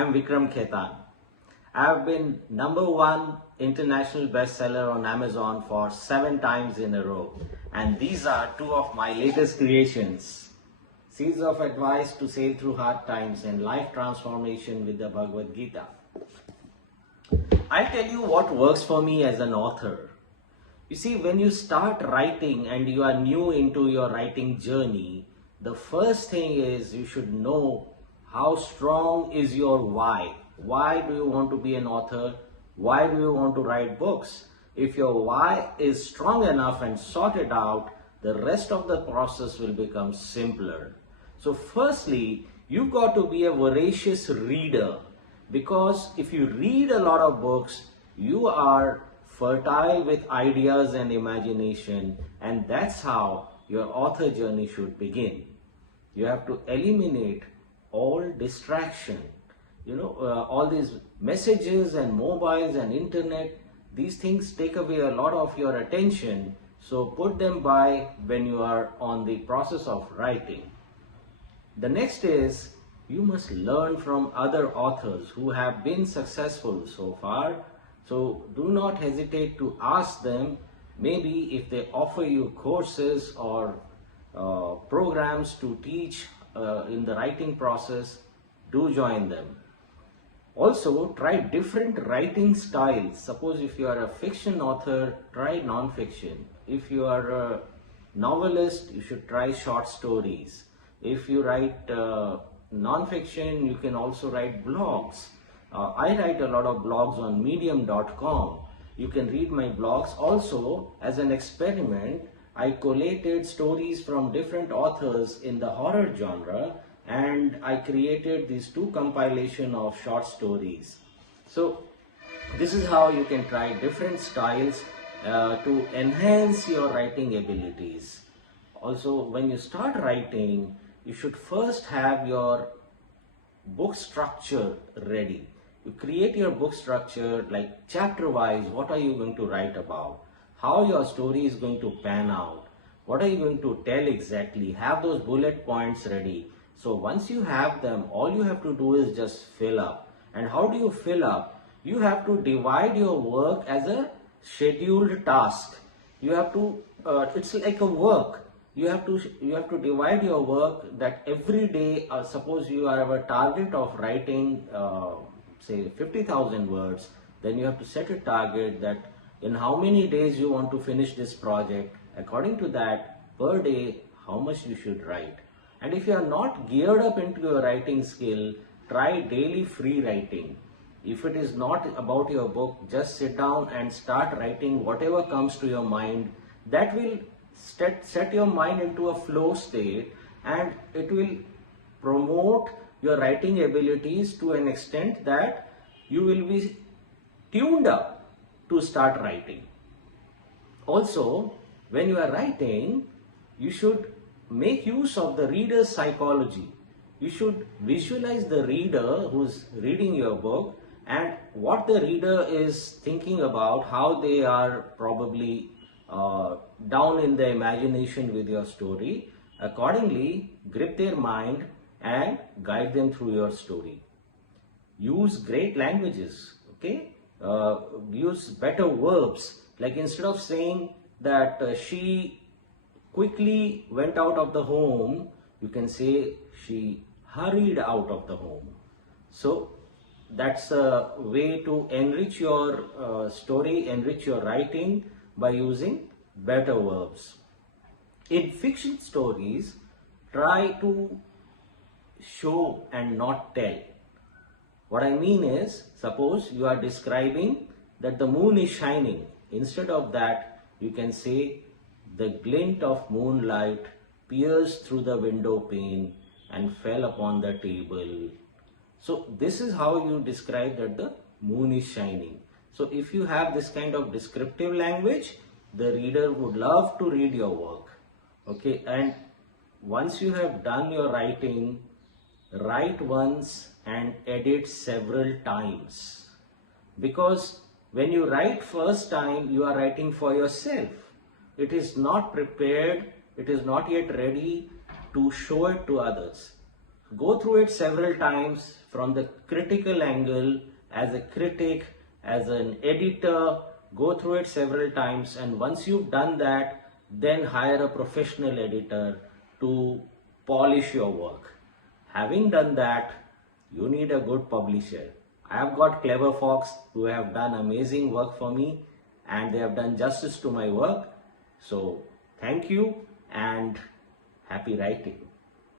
I'm Vikram Khetan. I've been #1 international bestseller on Amazon for 7 times in a row. And these are 2 of my latest creations. Seeds of Advice to Sail Through Hard Times and Life Transformation with the Bhagavad Gita. I'll tell you what works for me as an author. You see, when you start writing and you are new into your writing journey, the first thing is you should know how strong is your why. Why do you want to be an author? Why do you want to write books? If your why is strong enough and sorted out, the rest of the process will become simpler. So firstly, you've got to be a voracious reader, because if you read a lot of books, you are fertile with ideas and imagination, and that's how your author journey should begin. You have to eliminate all distraction. All these messages and mobiles and internet, these things take away a lot of your attention. So put them by when you are on the process of writing. The next is you must learn from other authors who have been successful so far. So do not hesitate to ask them. Maybe if they offer you courses or programs to teach in the writing process, do join them. Also, try different writing styles. Suppose if you are a fiction author, try non-fiction. If you are a novelist, you should try short stories. If you write non-fiction, you can also write blogs. I write a lot of blogs on medium.com. You can read my blogs. Also, as an experiment, I collated stories from different authors in the horror genre, and I created these 2 compilations of short stories. So this is how you can try different styles to enhance your writing abilities. Also, when you start writing, you should first have your book structure ready. You create your book structure like chapter-wise. What are you going to write about? How your story is going to pan out? What are you going to tell exactly? Have those bullet points ready. So once you have them, all you have to do is just fill up. And how do you fill up? You have to divide your work as a scheduled task. You have to, it's like a work. You have to divide your work that every day, suppose you have a target of writing, say 50,000 words, then you have to set a target that in how many days you want to finish this project. According to that, per day, how much you should write. And if you are not geared up into your writing skill, try daily free writing. If it is not about your book, just sit down and start writing whatever comes to your mind. That will set your mind into a flow state, and it will promote your writing abilities to an extent that you will be tuned up to start writing. Also, when you are writing, you should make use of the reader's psychology. You should visualize the reader who's reading your book and what the reader is thinking about, how they are probably down in the imagination with your story. Accordingly, grip their mind and guide them through your story. Use great languages, okay? Use better verbs. Like instead of saying that she quickly went out of the home, you can say she hurried out of the home. So that's a way to enrich your story, enrich your writing by using better verbs. In fiction stories, try to show and not tell. What I mean is, suppose you are describing that the moon is shining. Instead of that, you can say the glint of moonlight pierced through the window pane and fell upon the table. So this is how you describe that the moon is shining. So if you have this kind of descriptive language, the reader would love to read your work. Okay, and once you have done your writing, write once and edit several times. Because when you write first time, you are writing for yourself. It is not prepared, it is not yet ready to show it to others. go through it several times from the critical angle, as a critic, as an editor, go through it several times, and once you've done that, then hire a professional editor to polish your work. Having done that, you need a good publisher. I have got Clever Fox who have done amazing work for me, and they have done justice to my work. So thank you and happy writing.